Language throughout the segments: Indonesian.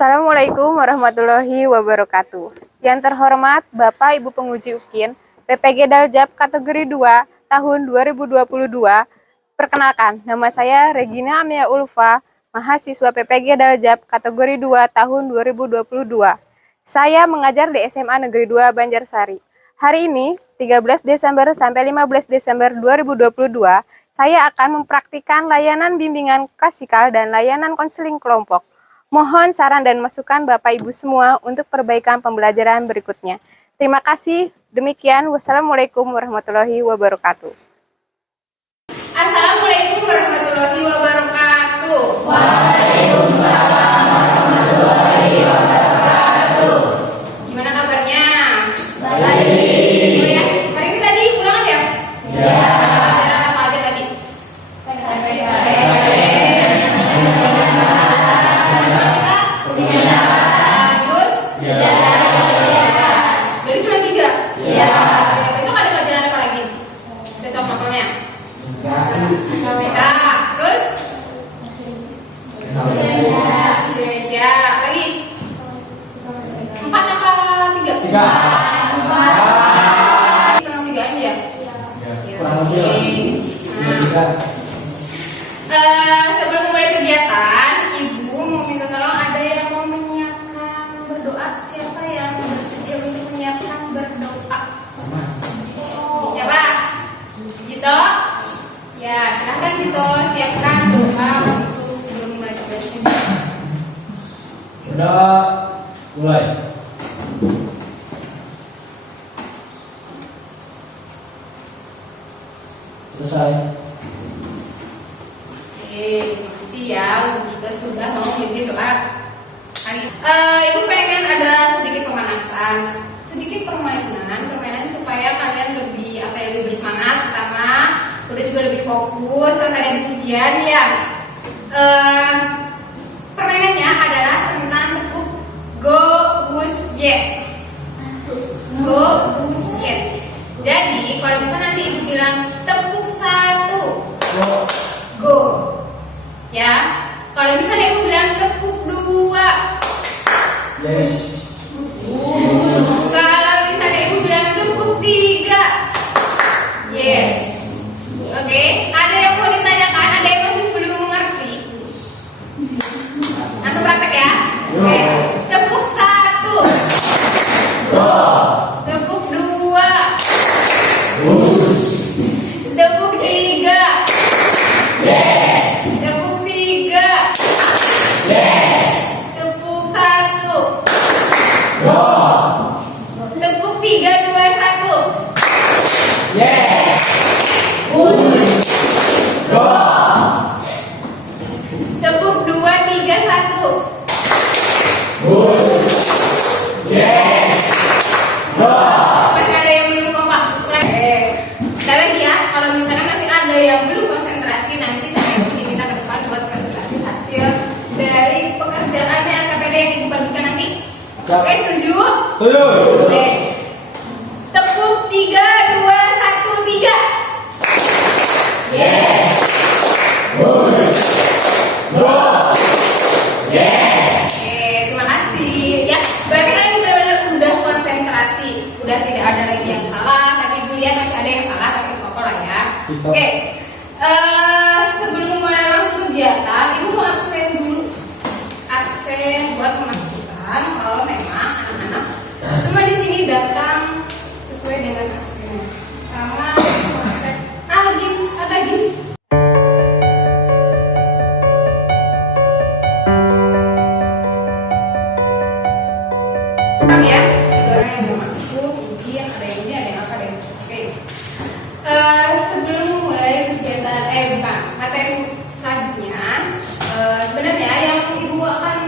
Assalamualaikum warahmatullahi wabarakatuh. Yang terhormat Bapak Ibu Penguji UKIN, PPG Daljab kategori 2 tahun 2022. Perkenalkan, nama saya Regina Amia Ulfa, mahasiswa PPG Daljab kategori 2 tahun 2022. Saya mengajar di SMA Negeri 2 Banjarsari. Hari ini, 13 Desember sampai 15 Desember 2022, saya akan mempraktikkan layanan bimbingan klasikal dan layanan konseling kelompok. Mohon saran dan masukan Bapak Ibu semua untuk perbaikan pembelajaran berikutnya. Terima kasih. Demikian, wassalamualaikum warahmatullahi wabarakatuh. Assalamualaikum warahmatullahi wabarakatuh. Waalaikumsalam warahmatullahi wabarakatuh. Gimana kabarnya? Baik. Oh ya, hari ini tadi ulangan ya? Ya. Pelajaran apa aja tadi? Terus? Jadi cuma 3? Ya. Ya, besok ada pelajaran apa lagi? Besok mapelnya? Fisika. Terus? Indonesia. Lagi? 4 apa 3? 3. Senang 3 aja ya? Kurang lebih. Sebelum memulai kegiatan, Ibu mau minta tolong, ada yang mau menyiapkan berdoa. Siapa yang bersedia untuk menyiapkan berdoa? Siapa? Jito? Ya, silahkan Jito, siapkan doa untuk sebelum memulai kegiatan. Berdoa mulai. Selesai. Oke, terima kasih ya untuk Jito sudah mau memimpin doa. Ibu pengen ada sedikit pemanasan, sedikit permainan supaya kalian lebih bersemangat. Pertama, udah juga lebih fokus karena tadi habis ujian ya. Permainannya adalah tentang tepuk go bus yes. Go bus yes. Jadi kalau misalnya nanti ibu bilang tepuk 1, go. Ya. Kalau misalnya ibu bilang tepuk 2, Yes. kalau misalnya ibu bilang tepuk 3, yes. Oke, ada yang mau ditanyakan? Ada yang masih belum mengerti? Langsung praktek ya. Oke, tepuk 1, tepuk 2, tepuk 3, tepuk 3, tepuk 1, tepuk 3, 2, 1. Tepuk 2, 3, 1. Masih ada yang belum kompak. Sekali lagi ya, kalau misalnya masih ada yang belum konsentrasi, nanti saya diminta ke depan buat presentasi hasil dari pekerjaannya AKPD yang ibu bagikan nanti. Oke, setuju? Setuju. Oke. Tepuk 3, 2, 1, 3. Oke, terima kasih. Ya, berarti kalian benar-benar udah konsentrasi, udah tidak ada lagi yang salah. Tadi ibu lihat masih ada yang salah, tapi nggak apa-apa lah ya. Oke, sebelum mulai langsung kegiatan, ibu mau absen dulu. Absen buat memastikan kalau memang anak-anak semua di sini datang sesuai dengan absennya. Pertama, absen. Gis, ada Gis. Paham ya? Ada orang yang mau masuk, ujian, ada yang ini, ada yang apa, ada yang oke. Sebelum mulai kegiatan, bukan materi selanjutnya, sebenarnya yang ibu akan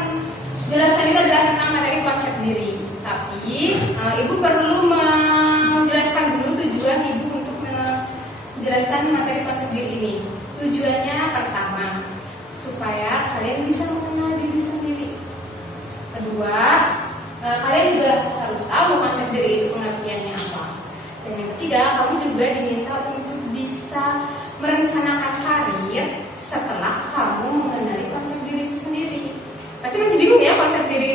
jelaskan itu adalah tentang materi konsep diri. Tapi ibu perlu menjelaskan dulu tujuan ibu untuk menjelaskan materi konsep diri ini. Tujuannya pertama, supaya kalian bisa mengenal diri sendiri. Kedua, kalian juga harus tahu konsep diri itu pengertiannya apa. Dan yang ketiga, kamu juga diminta untuk bisa merencanakan karir setelah kamu mengenali konsep diri itu sendiri. Pasti masih bingung ya konsep diri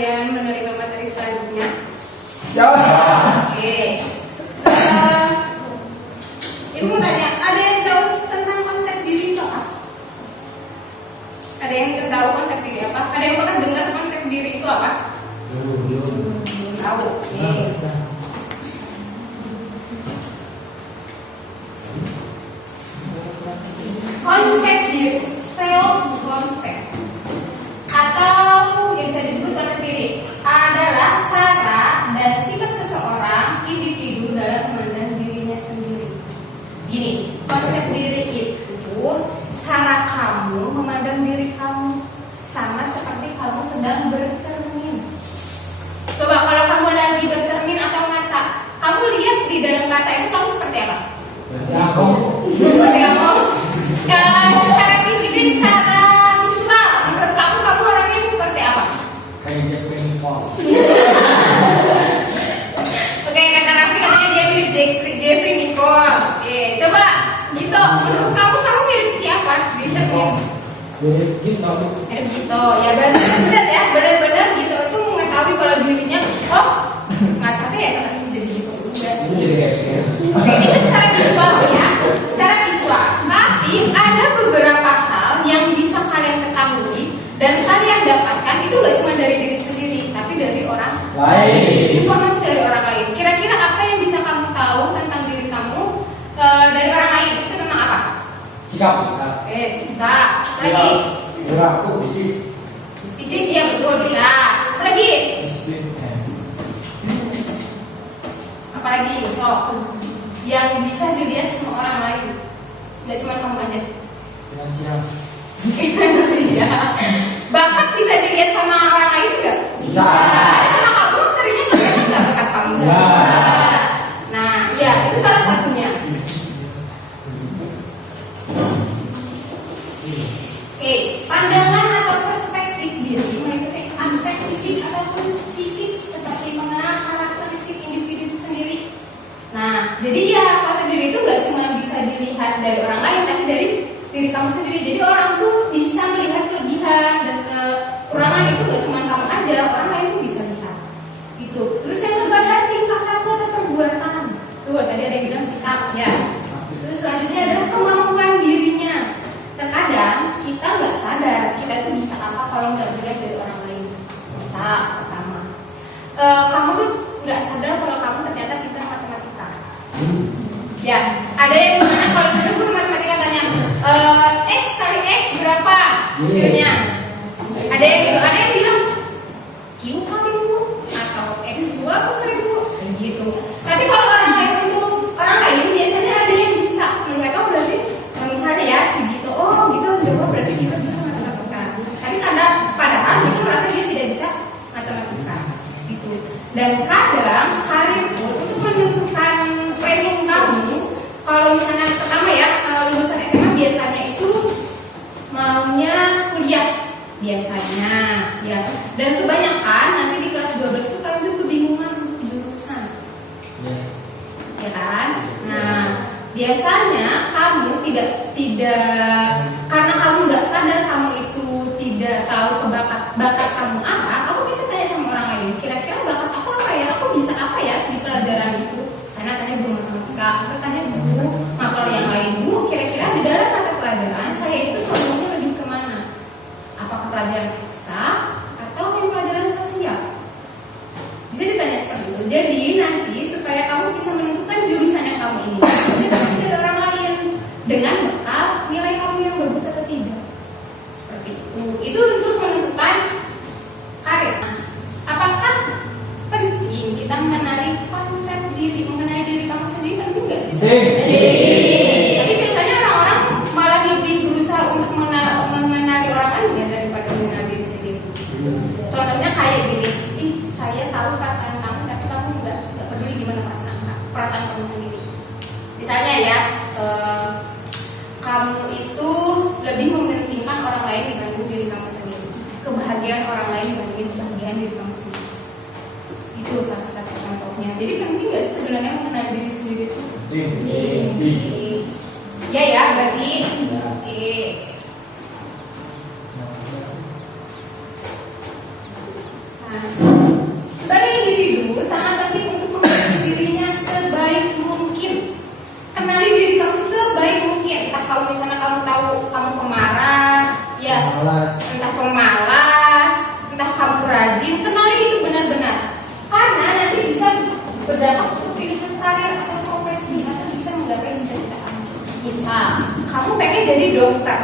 kalian menerima materi selanjutnya? Jawab. Oke. Ibu mau tanya, ada yang tahu tentang konsep diri itu apa? Ada yang tahu konsep diri apa? Ada yang pernah dengar konsep diri itu apa? Belum. Tahu. Oke. Konsep diri, self concept, atau yang bisa disebut konsep diri adalah cara dan sikap seseorang individu dalam memandang dirinya sendiri. Gini, konsep diri itu cara kamu memandang diri kamu, sama seperti kamu sedang bercermin. Coba kalau kamu lagi bercermin atau ngaca, kamu lihat di dalam kaca itu kamu seperti apa? Seperti kamu. Secara fisik, secara visual, menurut kamu orangnya seperti apa? Kayak Jeffrey Nicole. Oke, kata Raffi katanya dia mirip Jeffrey Nicole. Oke, coba Gito, menurut kamu mirip siapa di cermin? Mirip gitu. Mirip Gito, ya berarti benar ya, benar-benar Gito itu mengetahui kalau dirinya, oh ngaca ya katanya jadi Gito juga. Ini jadi kayak gitu. Oke, itu secara visual ya, secara visual. Tapi ada beberapa hal yang bisa kalian ketahui dan kalian dapatkan itu gak cuma dari diri sendiri, tapi dari orang Lain. informasi dari orang lain. Kira-kira apa yang bisa kamu tahu tentang diri kamu dari orang lain? Itu tentang apa? Sikap. Sikap. Lagi? Berlaku fisik. Fisik, ya betul bisa. Lagi? Disiplin. Apalagi? Yang bisa dilihat sama orang lain, nggak cuma kamu aja. Finansial. Iya. Bakat bisa dilihat sama orang lain nggak? Bisa. Sama kamu seringnya nggak bakat kamu nggak? Ya. Nah, ya itu salah satunya. Oke, pandangan atau perspektif diri meliputi aspek fisik ataupun psikis seperti mengenal karakteristik individu itu sendiri. Nah, jadi ya konsep diri itu nggak cuma bisa dilihat dari orang lain, tapi dari diri kamu sendiri. Jadi orang tuh bisa melihat kelebihan dan kekurangan itu nggak cuma kamu aja, orang lain pun bisa lihat. Gitu. Terus yang kedua adalah tingkah laku atau perbuatan. Tuh tadi ada yang bilang sikap ya. Terus selanjutnya adalah kemampuan dirinya. Terkadang kita nggak sadar kita itu bisa apa kalau nggak dilihat dari orang lain. Bisa pertama, kamu tuh nggak sadar kalau kamu ternyata pintar matematika. Ya, ada yang gimana kalau misalnya guru matematika tanya X kali X berapa hasilnya? Ada yang gitu, ada yang bilang Q kali Bu atau X 2 kali Bu gitu. Tapi kalau orang lain biasanya ada yang bisa mereka berarti misalnya ya si gitu, oh gitu jawab berarti kita bisa matematika. Tapi karena padahal itu merasa dia tidak bisa matematika gitu. Dan kadang karir untuk menentukan planning kamu, kalau misalnya pertama ya lulusan SMA biasanya itu maunya kuliah biasanya ya, dan kebanyakan nanti di kelas 12 itu kalian tuh kebingungan untuk jurusan. Yes. Ya kan? Nah, biasanya kamu tidak karena kamu nggak sadar kamu itu tidak tahu bakat kamu apa, kamu bisa tanya sama orang lain, kira-kira bakat aku apa ya? Aku bisa apa ya di pelajaran itu? Saya tanya guru matematika, aku tanya guru mapel yang lain, Bu, kira-kira di dalam mata pelajaran saya itu condongnya lebih kemana? Apakah pelajaran eksak atau yang pelajaran sosial? Bisa ditanya seperti itu. Jadi nanti supaya kamu bisa menentukan jurusan yang kamu inginkan, dari orang lain dengan bekal nilai kamu yang bagus atau tidak. Seperti itu. Itu untuk menentukan karir. Nah, apakah penting kita mengenali konsep diri, mengenali diri kamu sendiri? Penting nggak sih? Tapi biasanya orang-orang malah lebih berusaha untuk mengenali orang lain ya daripada mengenali diri sendiri. Contohnya kayak gini, saya tahu perasaan kamu, tapi kamu nggak peduli gimana perasaan kamu sendiri. Misalnya ya, kamu itu lebih mementingkan orang lain dibanding diri kamu sendiri. Kebahagiaan orang lain dibanding kebahagiaan diri kamu sendiri. Itu salah satu contohnya. Jadi penting nggak sih sebenarnya mengenal diri sendiri itu? Ya ya, berarti oke. Nah, itu sangat penting untuk mengenali dirinya sebaik mungkin. Kenali diri kamu sebaik mungkin. Entah kamu misalnya kamu tahu kamu pemarah, ya, Malas. entah pemalas, entah kamu rajin, kenali itu benar-benar. Karena nanti bisa berdampak untuk pilihan karir atau profesi atau bisa menggapai cita-cita kamu. Misal, kamu pengen jadi dokter,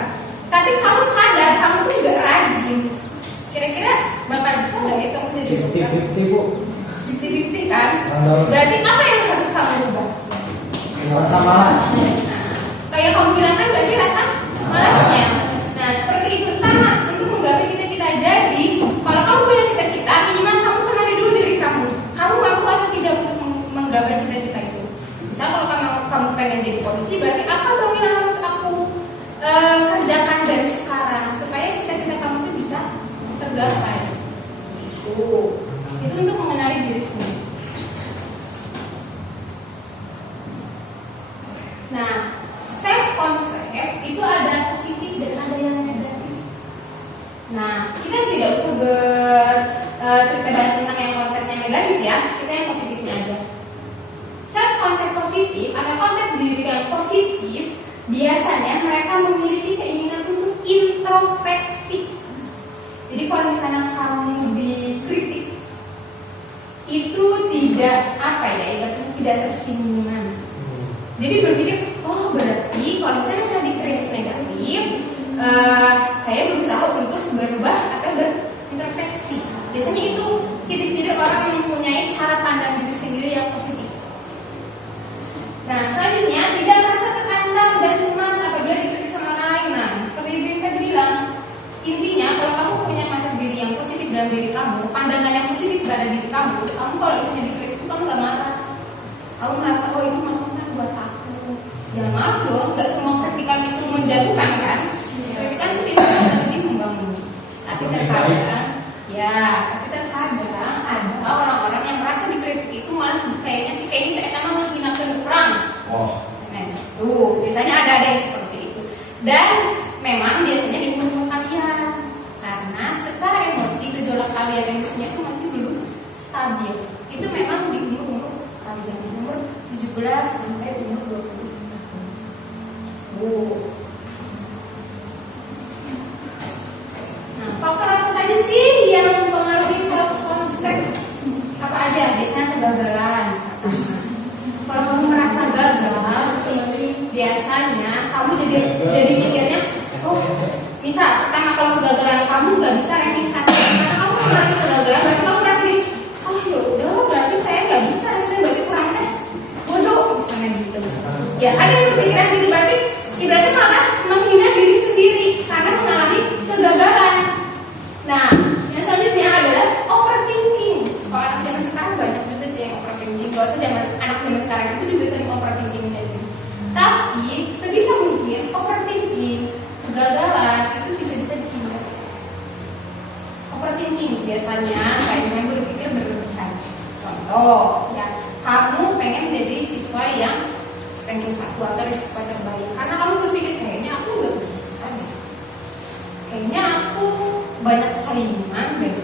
tapi kamu sadar kamu tuh gak rajin. Kira-kira bakal bisa nggak ya kamu jadi dokter? 50-50 Bu. 50-50 kan? Benar. Berarti apa yang harus kamu ubah? Rasa malas. Nah, kayak kamu bilang kan berarti rasa malasnya. Nah, seperti itu sama untuk menggapai cita-cita. Jadi, kalau kamu punya cita-cita, minimal kamu kenali dulu diri kamu. Kamu mampu atau tidak untuk menggapai cita-cita itu? Misal kalau kamu pengen jadi polisi, berarti apa dong yang harus aku kerjakan dari sekarang supaya cita-cita kamu itu bisa tergapai? Itu untuk mengenali diri sendiri. Nah, self concept itu ada positif dan ada yang negatif. Nah, kita tidak usah cerita banyak tentang yang konsepnya negatif ya, kita yang positifnya aja. Self concept positif atau konsep diri yang positif, biasanya mereka memiliki keinginan untuk introspeksi. Jadi kalau misalnya kamu dikritik, itu tidak apa ya, ibaratnya tidak tersinggungan. Jadi berpikir, oh berarti kalau misalnya saya dikritik negatif, saya berusaha untuk berubah atau berintrospeksi. Biasanya itu ciri-ciri orang yang mempunyai cara pandang diri sendiri yang positif. Nah, selanjutnya tidak merasa terancam dan cemas apabila dikritik sama orang lain. Nah, seperti Ibu tadi bilang, intinya kalau kamu punya konsep diri yang positif dalam diri kamu, pandangan yang positif pada diri kamu kalau misalnya dikritik itu kamu gak marah. Kamu merasa, oh itu masukan buat aku. Jangan maaf loh, gak semua kritikan itu menjatuhkan kan. Kritikan itu bisa nanti membangun. Tapi terkadang ada orang-orang yang merasa dikritik itu malah kayaknya saya emang menghinakan orang. Tuh, biasanya ada yang seperti itu. Dan memang biasanya di umur kalian, karena secara emosi gejolak kalian emosinya itu masih belum stabil. Itu memang di umur kalian, umur 17 sampai umur 25. Nah, faktor apa saja sih yang mempengaruhi self concept? Apa aja? Biasanya kegagalan. Kalau kamu merasa gagal, biasanya kamu jadi mikirnya, oh, misal pertama kalau kegagalan kamu nggak bisa ranking 1, karena kamu mengalami kegagalan, berarti kamu merasa gini, oh ya udah, berarti saya nggak bisa, saya berarti kurang bodoh, misalnya gitu. Ya ada yang berpikiran gitu, berarti ibaratnya malah menghina diri sendiri karena mengalami kegagalan. Nah, yang selanjutnya adalah overthinking. Kalau anak zaman sekarang banyak juga sih yang overthinking. Gak usah anak zaman sekarang itu juga sering overthinking gitu. Tapi sebisa mungkin overthinking, kegagalan itu bisa dihindari. Overthinking biasanya kayak misalnya berpikir berlebihan. Contoh, ya kamu pengen menjadi siswa yang ranking 1 atau siswa terbaik karena kamu berpikir kayaknya aku gak bisa deh, kayaknya aku banyak saingan deh,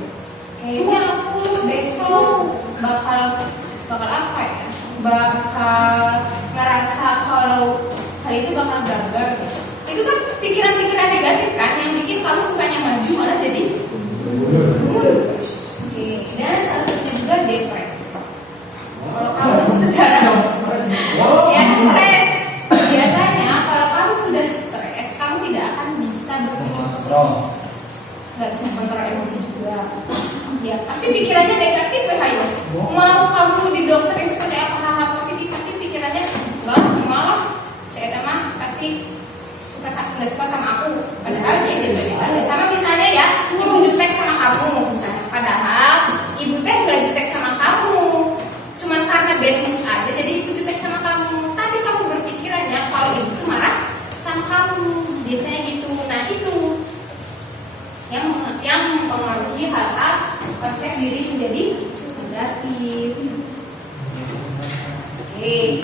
kayaknya aku besok bakal apa ya, bakal ngerasa kalau hal itu bakal gagal gitu. Itu kan pikiran-pikiran negatif kan yang bikin kamu bukannya maju malah jadi mundur. Dan salah satunya juga depresi. Kalau kamu secara ya stres, biasanya kalau kamu sudah stres, kamu tidak akan bisa berpikir positif, nggak bisa kontrol emosi juga. Ya pasti pikirannya negatif ya Hayo. Mau kamu di dokter seperti apa hal-hal positif, pasti pikirannya enggak, malah saya emang pasti nggak suka sama aku. Padahal dia biasa-biasa aja. Sama misalnya ya, ibu jutek sama kamu misalnya. Padahal ibu teh nggak jutek sama kamu, cuman karena bad mood aja jadi ibu jutek sama kamu. Tapi kamu berpikirannya kalau ibu tuh marah sama kamu, biasanya gitu. Nah itu yang mempengaruhi hal-hal konsep diri menjadi negatif. Oke.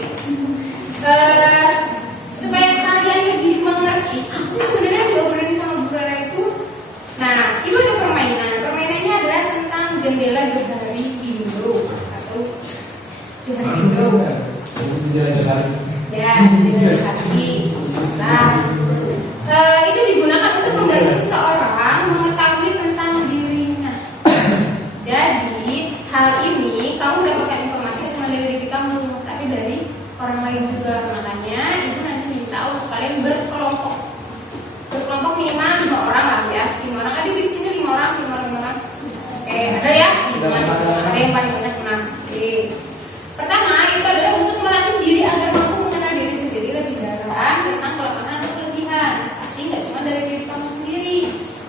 Supaya kalian lebih mengerti apa sih sebenarnya yang diobrolin sama Bu Rara itu. Nah, ibu ada permainan. Permainannya adalah tentang jendela Johari Indo atau Hari window. Ya, jalan kaki. Bisa. Itu digunakan untuk membantu seseorang mengetahui tentang dirinya. Jadi, hal ini kamu dapatkan informasi cuma dari diri kamu, tapi dari orang lain juga. Makanya, ibu nanti minta untuk kalian berkelompok. Berkelompok minimal 5 orang lah ya. 5 orang. Ada di sini 5 orang. Oke, ada ya? 5. Ada yang paling banyak 6. Oke. Pertama, itu adalah untuk melatih diri agar mampu mengenal diri sendiri lebih dalam tentang kelemahan dan kelebihan. Tapi nggak cuma dari diri kamu sendiri.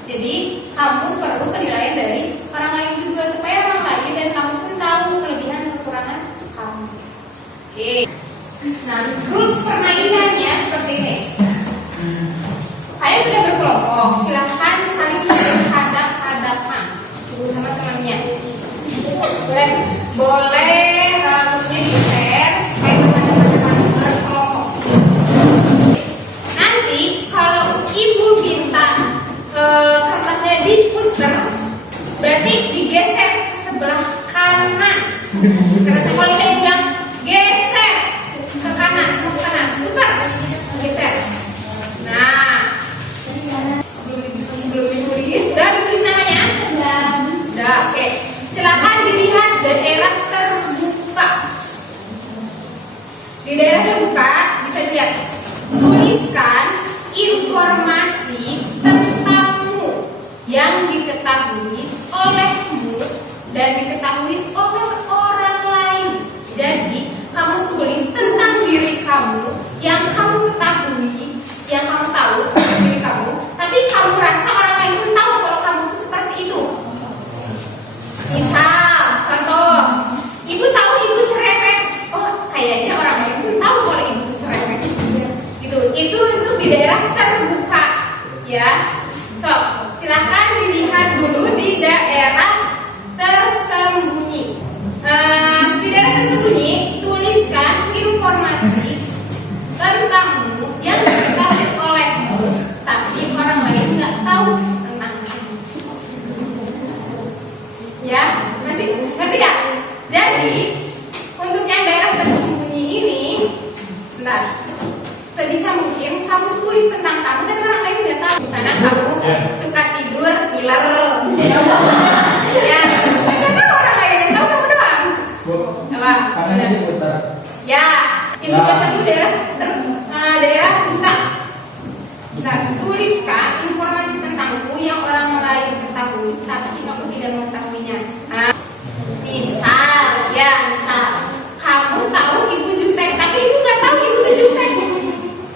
Jadi, kamu perlu penilaian dari orang lain juga supaya orang lain dan kamu pun tahu kelebihan dan kekurangan kamu. Oke. Nah, rules permainannya seperti ini. Kalian sudah berkelompok, silahkan saling berhadap-hadapan sama temannya. Boleh maksudnya di-share supaya berhadapan berkelompok. Nanti kalau ibu minta kertasnya diputer, berarti digeser ke sebelah kanan. Karena kalau saya bilang geser ke kanan, semua ke kanan, putar, geser. Nah, sebelum ditulis, sudah ditulis namanya? Sudah, oke. Silakan dilihat daerah terbuka. Di daerah terbuka bisa dilihat. Tuliskan informasi tentangmu yang diketahui olehmu dan diketahui oleh orang lain. Jadi, kamu tulis tentang diri kamu yang kamu ketahui, yang kamu tahu tentang diri kamu, tapi kamu rasa orang lain pun tahu kalau kamu itu seperti itu. Misal, contoh, ibu tahu ibu cerewet. Oh, kayaknya orang lain pun tahu kalau ibu itu cerewet. Itu di daerah terbuka, ya. So, silakan dilihat dulu di daerah tersembunyi. Di daerah tersembunyi, tuliskan informasi tentangmu yang diketahui olehmu, tapi orang lain nggak tahu tentang kamu. Ya, masih ngerti gak? Jadi, untuk yang daerah tersembunyi ini, bentar, sebisa mungkin kamu tulis tentang kamu, tapi orang lain nggak tahu. Misalnya kamu suka tidur, ngiler, ya, nggak tahu orang lain, yang tahu kamu doang. Apa? Ya, ibu bertemu daerah buta. Nah, tuliskan informasi tentangmu yang orang lain ketahui, tapi kamu tidak mengetahuinya. Nah, misal, kamu tahu ibu jutek, tapi ibu nggak tahu ibu itu jutek.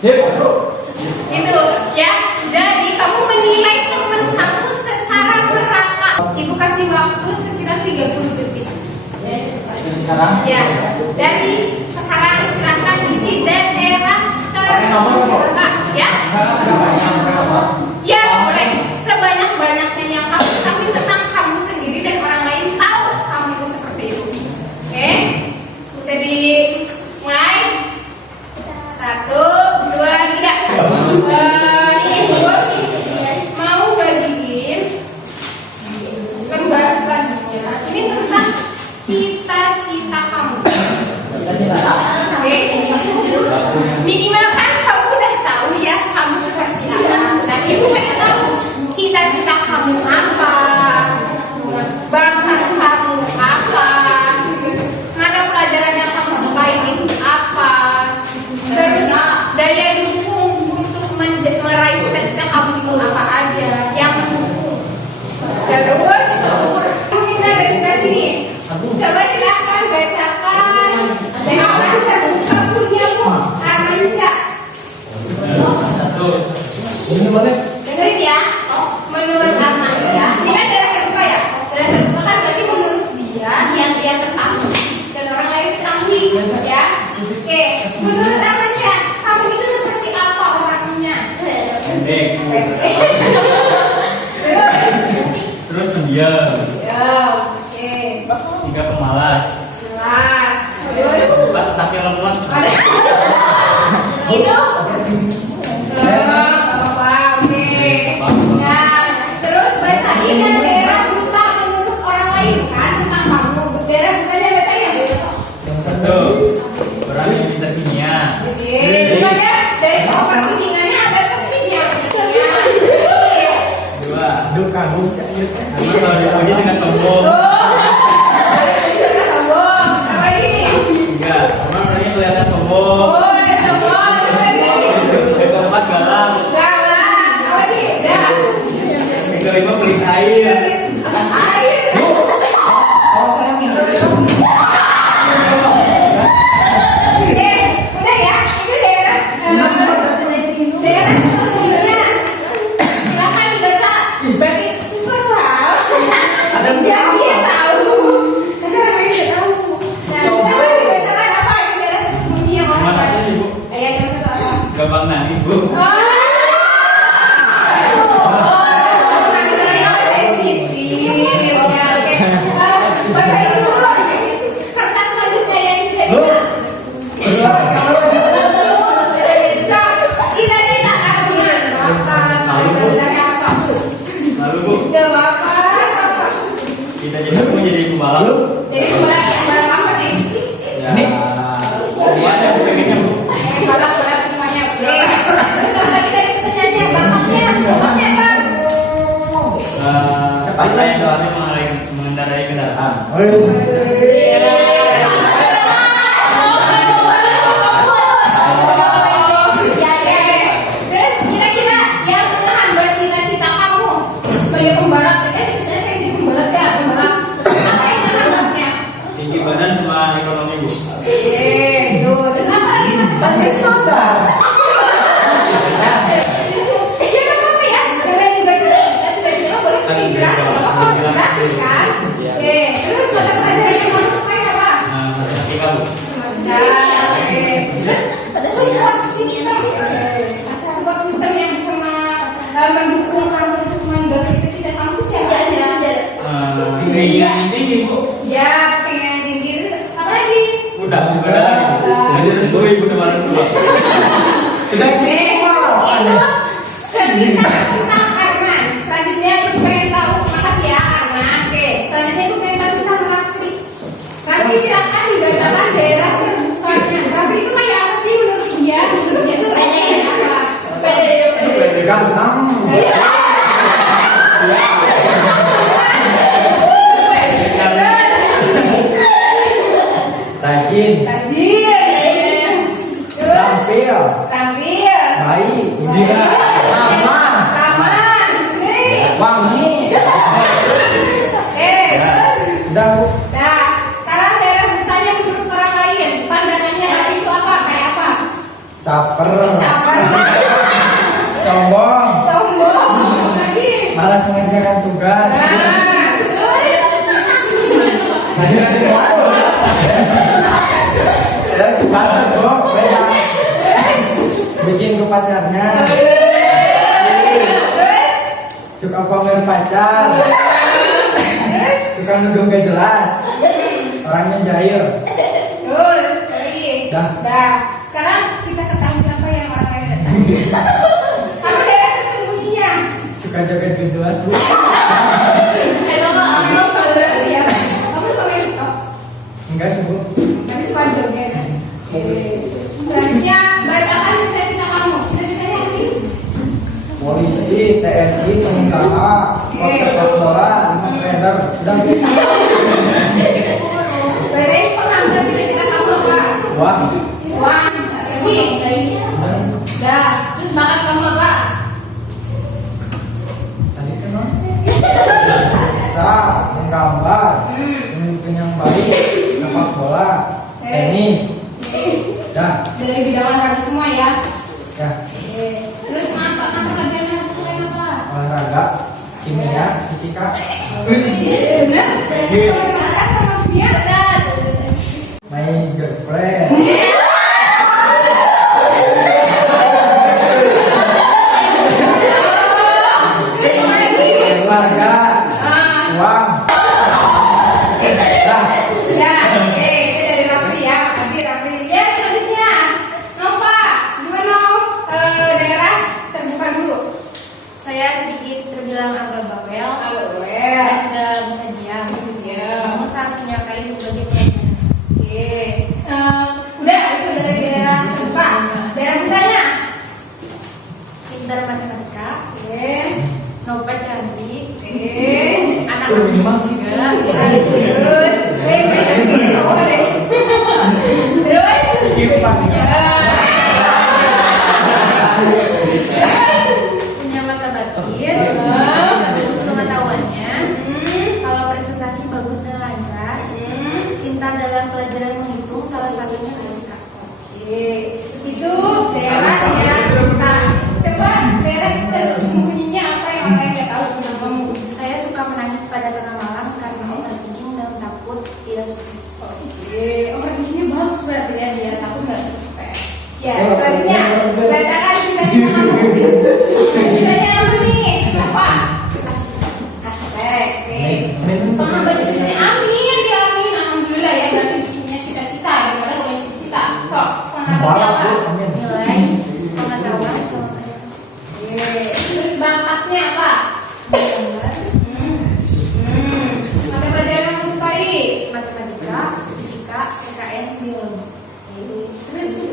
Itu, ya. Jadi kamu menilai teman kamu secara merata. Ibu kasih waktu sekitar 30 detik. Sekarang? Ya, dari sekarang silakan isi daerah terbuka. Ya. Ya, boleh. Sebanyak-banyaknya yang kamu ketahui tentang kamu sendiri dan orang lain tahu kamu itu seperti itu. Oke? Bisa dimulai. 1, 2, 3. Ibu mau bagiin gambar selanjutnya. Ini tentang cita-cita kamu. Oke. Minimal kan kamu udah tahu ya kamu seperti apa. Nah, ibu pengen tahu cita-cita kamu apa, bakat kamu apa, mata pelajaran yang kamu sukai itu apa, terus daya dukung untuk meraih cita-cita kamu itu apa aja yang mendukung. Terus kamu minta dari sebelah sini. Coba silakan bacakan daerah terbuka punyamu, Armansyah. Dengerin ya. Menurut Armansyah, dia daerah terbuka ya. Daerah terbuka kan berarti menurut dia yang dia ketahui dan orang lain ketahui, ya. Oke, menurut Armansyah, kamu itu seperti apa orangnya? Terus pendiam, Oke. 3 pemalas, Jelas. 4 tapi lemah. Itu oke. Nah, terus bacain yang daerah buta menurut orang lain kan tentang kamu. Daerah bukanya bacain ya, Bu? Betul. Jadi pembalap apa nih? Ya, semuanya aku pengennya Bu. Balap semuanya. Oke. Terus apa lagi tadi pertanyaannya? Bakatnya Bang. Kita yang doanya mengendarai kendaraan. Terus kira-kira yang menghambat cita-cita kamu sebagai pembalap, cita-citanya kayak jadi pembalap ya, pembalap. Apa yang menghambatnya? Tinggi badan sama ekonomi Bu. Tuh. Terus apa lagi menghambatnya? Ya nggak apa-apa ya. Namanya juga cita-cita boleh sedikit lah. Nggak apa-apa, gratis kan? Oke. Terus mata pelajaran yang kamu sukai apa? Matematika Bu. Terus support system yang bisa mendukung kamu untuk menggapai cita-cita kamu tuh siapa aja? Keinginan yang tinggi Bu. Ya, pengen tinggi. Terus apa lagi? Udah lagi. Jadi terus gue ikut sama orang tua. Cerita tentang Arman. Selanjutnya aku pengen tahu. Makasih ya Arman. Oke. Selanjutnya aku pengen tahu tentang Rafli. Rafli silakan dibacakan daerah terbukanya. Rafli itu kayak apa sih menurut dia? Dia tuh kayak apa? Ganteng. Rajin. Rajin. Terus Tampil. tampil. Baik. Ramah. Ramah. Nih. Wangi. Udah Bu. Nah, sekarang daerah bertanya menurut orang lain. Pandangannya Rafli itu apa? Kayak apa? Caper. Caper. Sombong. Sombong. Lagi. Malas mengerjakan tugas. Nah, terus. Dan cepat Bu. Bucin ke pacarnya. Terus. Suka pamer pacar. Suka nuduh gak jelas. Orangnya jahil. Terus. Lagi. Dah. Sekarang kita ketahui apa yang orang lain ketahui. Apa daerah tersembunyinya? Suka joget gak jelas Bu. Kamu saudara ya? Kamu suka main TikTok? Enggak sih Bu. Tapi suka joget. Selanjutnya bacakan cita-cita kamu. Cita-citanya apa sih? Polisi, TNI, pengusaha, klub sepak bola, trainer. Udah Bu. Bacain penghambat cita-cita kamu apa? Wah. Uang. Lagi. Udah. Terus bakat kamu apa? Tadi kan non? Bisa menggambar, pemimpin yang baik, sepak bola, tenis. Dah. Dari bidang olahraga semua ya. Ya, Terus apa pelajaran yang suka apa? olahraga, kimia, fisika. Benar. Kalau olahraga sama kimia benar. My girlfriend. Olahraga, uang. Dah. Sudah. Oke, itu dari Rafli ya. Makasih Rafli. Ya, selanjutnya. Nova, gimana Nov? Daerah terbuka dulu. Saya sedikit terbilang agak bawel Halo, dan gak bisa diam. Ya. Namun saat menyukai berbagai pelajaran. Oke. Udah, itu dari daerah terbuka. Daerah bertanya. Pintar matematika, Oke. Nova cantik, Oke. anak Tuh, aku minimal juga. Terus, terus, Sikit Pak. Punya mata batin, bagus pengetahuannya. Kalau presentasi bagus dan lancar, pintar dalam pelajaran menghitung, salah satunya fisika. Itu daerah kita. Coba daerah tersembunyinya apa yang orang nggak tahu tentang kamu? Saya suka menangis pada tengah malam karena overthinking dan takut tidak sukses. Overthinkingnya bagus berarti ya, dia takut nggak sukses. Ya, selanjutnya bacakan cita-cita kamu. Cita-citanya apa nih? Apa? Aspek. Oke. Penghambat cita-citanya amin, ya amin. Alhamdulillah ya, berarti punya cita-cita daripada gak punya cita-cita. Sok, penghambatnya apa? Amin. Nilai, pengetahuan, sama prestasi. Terus bakatnya apa? Gambar, Mata pelajaran yang kamu sukai? matematika.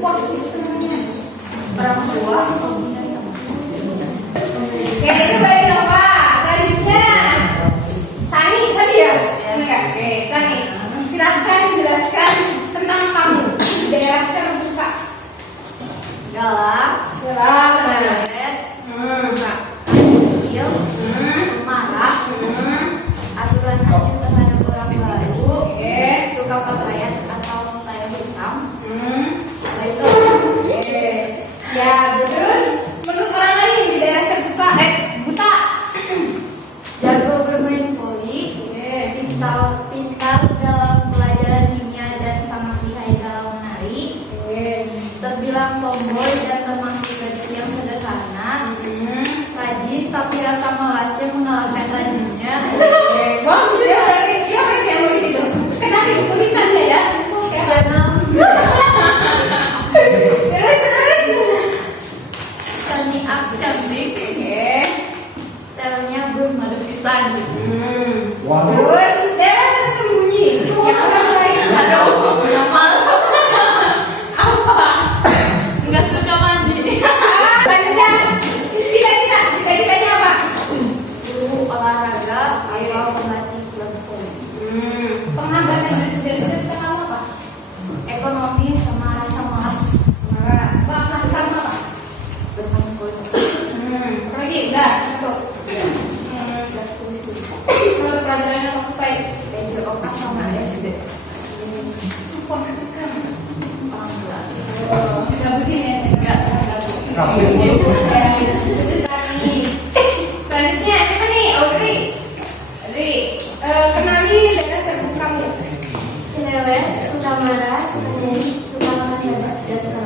support systemnya. Orang tua, hobi dan teman. Oke, itu baik apa? Selanjutnya, Sani ya? Enggak, oke, Sani. Silakan jelaskan tentang kamu di daerah terbuka. Galak, Jelas. cerewet, Suka. kecil, marah, aturan acuh terhadap orang baru, Oke. suka pakaian atau style hitam, itu Oke. Ya, terus menurut orang lain di daerah terbuka, buta. jago bermain voli, Oke. pintar dalam pelajaran kimia dan sama lihai dalam menari, Oke. terbilang tomboy dan termasuk gadis yang sederhana, rajin tapi rasa malasnya mengalahkan rajinnya. Bagus ya, berarti siapa yang nulis itu? Kenali tulisannya ya. Jangan Terus. seni cantik, Oke. stylenya bermadu pisan. Waduh. Terus daerah tersembunyi yang orang lain nggak tahu. Apa? Nggak suka mandi. Selanjutnya, cita-citanya apa? Guru olahraga atau pelatih klub voli. Penghambatan dari cita kamu apa? Ekonomi sama rasa malas. Malas. Bakat kamu apa? Bermain voli. Apa lagi? Udah, satu. Sudah tulis dulu. Kalau pelajarannya kamu suka PJ Okas sama SD. support system. Orang tua. Nggak begini ya? Enggak. Kafe Itu mulu. Sani. Selanjutnya siapa nih? Audrey. Audrey, kenali daerah terbuka kamu. Cerewet, suka marah, suka nyanyi, suka makan bebas, dan suka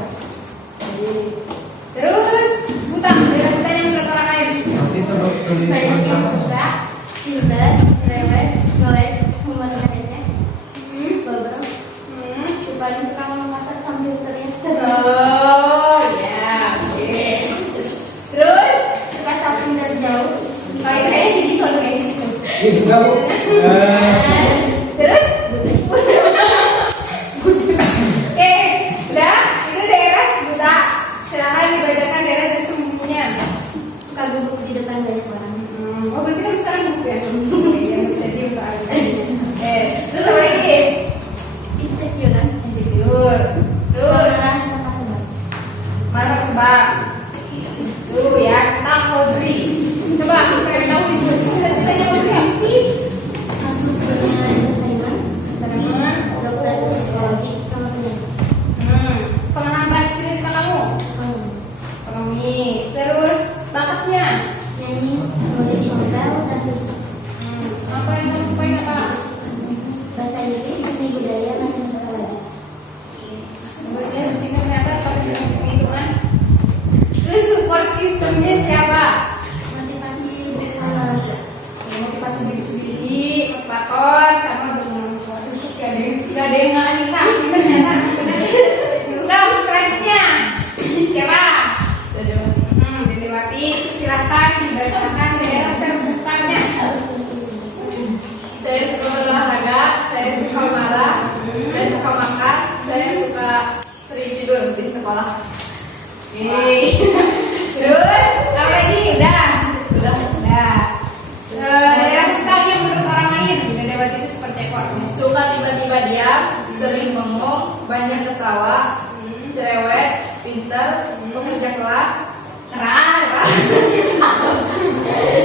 Terus buta, daerah butanya menurut orang lain. Nanti terus saya yang sama. suka, pintar, cerewet, melek, memotongnya, babar, paling suka memasak sambil teriak. Oh ya, oke. Terus, Suka shopping dari jauh. kayaknya sih kalau kayak gitu. Ini juga bu. Terus, oke, udah. Itu daerah buta. Silakan dibacakan daerah tersembunyinya. Suka duduk di depan banyak orang. Oh berarti kan sekarang buku ya? Iya, bisa diem soalnya. Terus apa lagi? Insecure, Insecure. Terus marah tanpa sebab. marah sebab. Tuh ya, tentang Audrey. Coba aku pengen tahu cita-citanya Audrey apa sih? Masuk dunia entertainment, dokter, psikologi, sama penyakit. Penghambat cita-cita kamu? Ekonomi. Terus bakatnya? Nyanyi, menulis novel, dan fisik. Apa yang kamu sukai apa? Bahasa Inggris, seni budaya, dan teknologi. Sebenarnya di sini ternyata pada sini penghitungan. Terus support sistemnya siapa? Motivasi olahraga. Motivasi diri sendiri, motivator, sama dengan terus gak ada yang ngalahin kami ternyata. Udah, selanjutnya siapa? Dedewati, silahkan dibacakan daerah terbukanya. Saya suka berolahraga, saya suka marah, saya suka makan, saya suka sering tidur di sekolah. Oke. Terus apa lagi? Udah. Daerah bukannya menurut orang lain Dedewati itu seperti apa? Suka tiba-tiba diam, sering bengong, banyak ketawa, cerewet, pintar, pekerja kelas, Keras.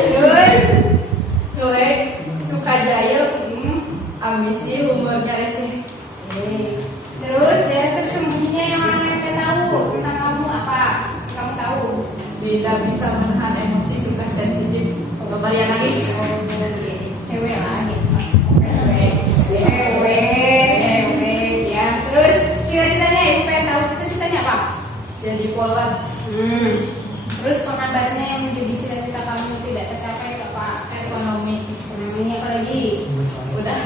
Terus cuek, suka jahil, ambisi, humornya receh. Terus daerah tersembunyinya yang orang lain tidak tahu tentang kamu apa? Kamu tahu? Tidak bisa menahan emosi, suka sensitif, kembalian nangis. Cewek lah biasa. Cewek ya. Terus cita-citanya ibu pengen tahu cita-citanya apa? Jadi polwan. Terus penghambatnya yang menjadi cita-cita kamu tidak tercapai apa? Ekonomi. Ini apa lagi? Udah.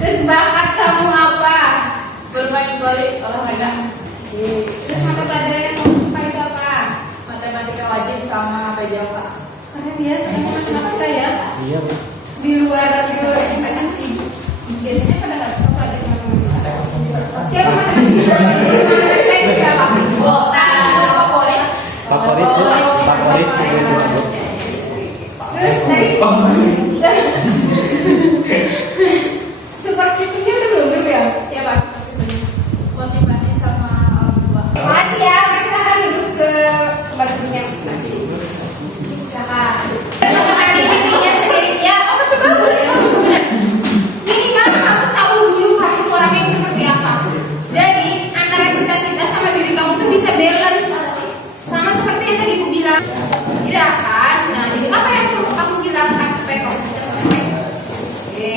Terus bakat kamu apa? Bermain voli, olahraga. Terus mata pelajaran yang kamu suka itu apa? Matematika wajib sama PJOK. Karena dia sering matematika ya. Iya bu. Di luar ekspektasi. Biasanya pada nggak suka pelajaran matematika. Siapa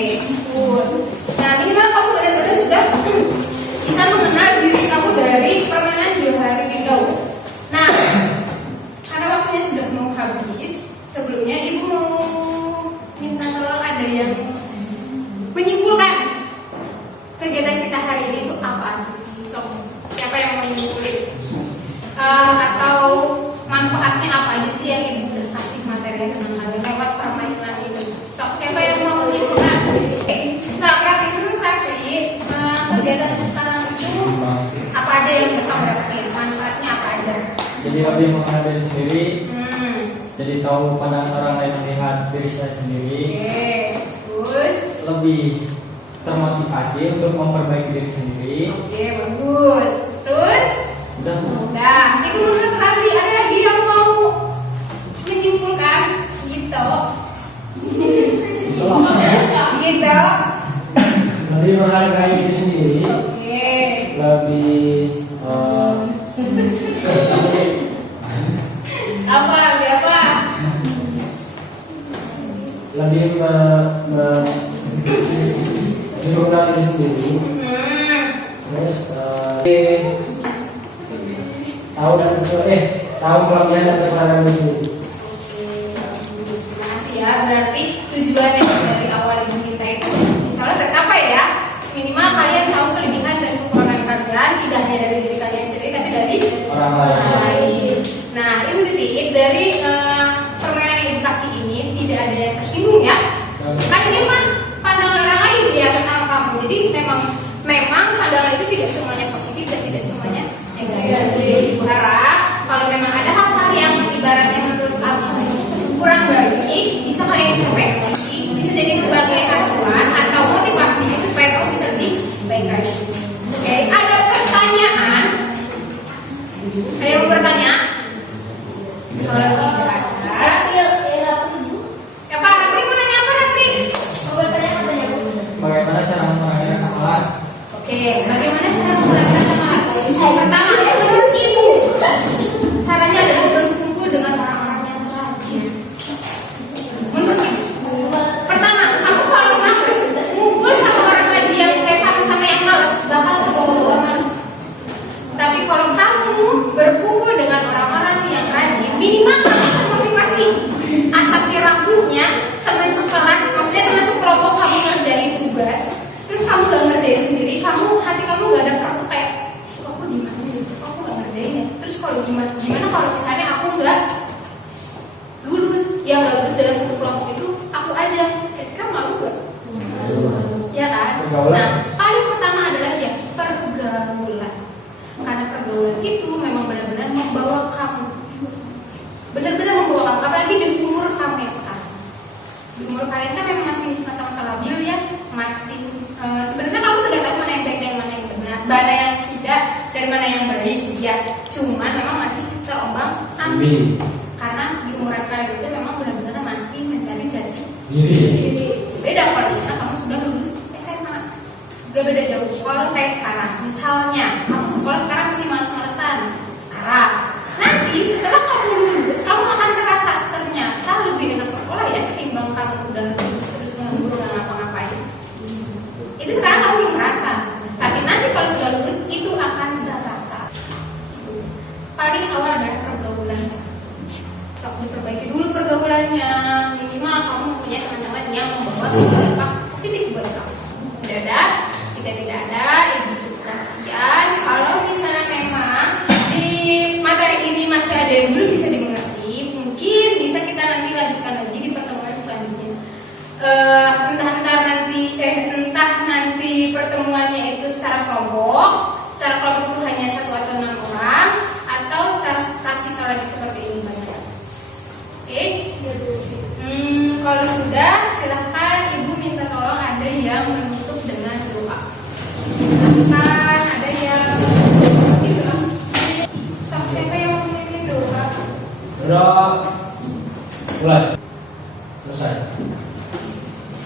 Good. Nah, minimal kamu benar-benar sudah bisa mengenal diri kamu dari permainan Johari Window. Nah, karena waktunya sudah mau habis, sebelumnya ibu mau minta tolong ada yang menyimpulkan kegiatan kita hari ini itu apa aja sih? So, siapa yang mau menyimpulkan? Atau manfaatnya apa aja sih yang ibu udah kasih materi tentang kalian lewat permainan ini? So, siapa yang mau menyimpulkan? Nah, berarti dulu tadi kegiatan sekarang itu apa aja yang kita dapetin? Manfaatnya apa aja? Jadi lebih mengenal diri sendiri, jadi tahu pandangan orang lain melihat diri saya sendiri, Terus? lebih termotivasi untuk memperbaiki diri sendiri. Oke, bagus. Terus? Udah. Udah. Itu menurut Rafli ada lagi yang mau menyimpulkan? Gitu. Gitu. Lebih menghargai diri sendiri, Oke. lebih Apa? Apa? lebih mengenal diri sendiri. Terus tahu kelebihan dan kekurangan diri sendiri. Terima kasih ya. Berarti tujuan yang dari awal ibu minta itu insya Allah tercapai ya. Minimal kalian tahu kelebihan dan kekurangan kalian, tidak hanya dari diri kalian sendiri, tapi dari Orang lain. Nah, ibu titip dari permainan edukasi ini tidak ada yang tersinggung ya. Kan ini mah pandangan orang lain ya tentang kamu. Jadi memang pandangan itu tidak semuanya positif dan tidak semuanya negatif. Ibu harap kalau memang ada hal-hal yang ibaratnya menurut kamu kurang baik, bisa kalian introspeksi, bisa jadi sebagai acuan atau motivasi supaya kamu bisa lebih baik lagi. Oke, ada pertanyaan? Ada yang mau bertanya? Kalau tidak ada, ya Pak Rafli mau nanya apa Rafli? Mau bertanya katanya Bu? Bagaimana cara memperhatikan kelas? Oke, bagaimana cara memperhatikan kelas? Pertama, menurut Ibu, caranya adalah berkumpul dengan orang-orang yang rajin. Menurut Ibu, pertama, kamu kalau males ngumpul sama orang rajin yang sama-sama yang males, bakal kebawa-bawa males. Tapi kalau kamu berkumpul dengan orang-orang yang rajin, minimal kamu termotivasi. Asap rapuhnya teman sekelas, maksudnya teman sekelompok kamu ngerjain tugas, terus kamu gak ngerjain sendiri, hati kamu gak ada kartu kayak, aku gimana gitu, aku gak ngerjain ya. Terus kalau gimana kalau misalnya aku gak lulus, yang gak lulus dalam satu kelompok itu aku aja, kira-kira malu gak? Ya kan? Pergaulan. Nah, paling pertama adalah ya pergaulan. Karena pergaulan itu memang benar-benar membawa kamu, benar-benar membawa kamu, apalagi di umur kamu yang sekarang. Di umur kalian kan memang masih masa-masa labil ya, masih sebenarnya kamu sudah tahu mana yang baik dan mana yang benar, mana yang tidak dan mana yang baik ya. Cuman memang masih terombang ambing karena di umuran kalian itu memang benar-benar masih mencari jati diri. Beda kalau misalnya kamu sudah lulus SMA. Gak beda jauh. Kalau kayak sekarang, misalnya kamu sekolah sekarang masih males-malesan. Sekarang, nanti setelah kamu lulus, kamu akan terasa ternyata lebih enak sekolah ya ketimbang kamu udah lulus terus nganggur nggak ngapa-ngapain. Itu sekarang kamu belum merasa. Tapi nanti kalau sudah lulus itu akan terasa. Paling awal adalah pergaulan. Sok diperbaiki dulu pergaulannya. Minimal kamu punya teman-teman yang membawa dampak positif buat kamu. Tidak ada, ibu cukupkan sekian. Kalau misalnya memang di materi ini masih ada yang belum bisa dimengerti, mungkin bisa kita nanti lanjutkan lagi di pertemuan selanjutnya. Entah nanti pertemuannya itu secara kelompok itu hanya 1 atau 6 orang, atau secara stasikal lagi seperti ini banyak. Oke? Kalau sudah, silahkan ibu minta tolong ada yang menutup dengan doa. Silahkan ada yang doa. Siapa yang mau memimpin doa? Doa. Mulai. Selesai.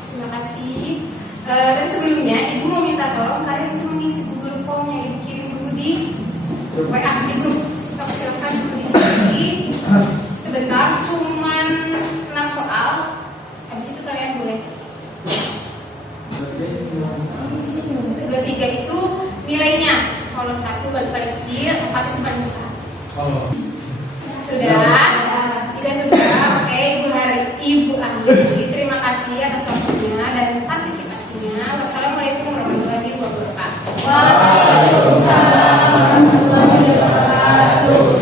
Terima kasih. Terus sebelumnya ibu mau minta tolong kalian untuk mengisi Google Form yang ibu kirim dulu di WA di grup. Silakan.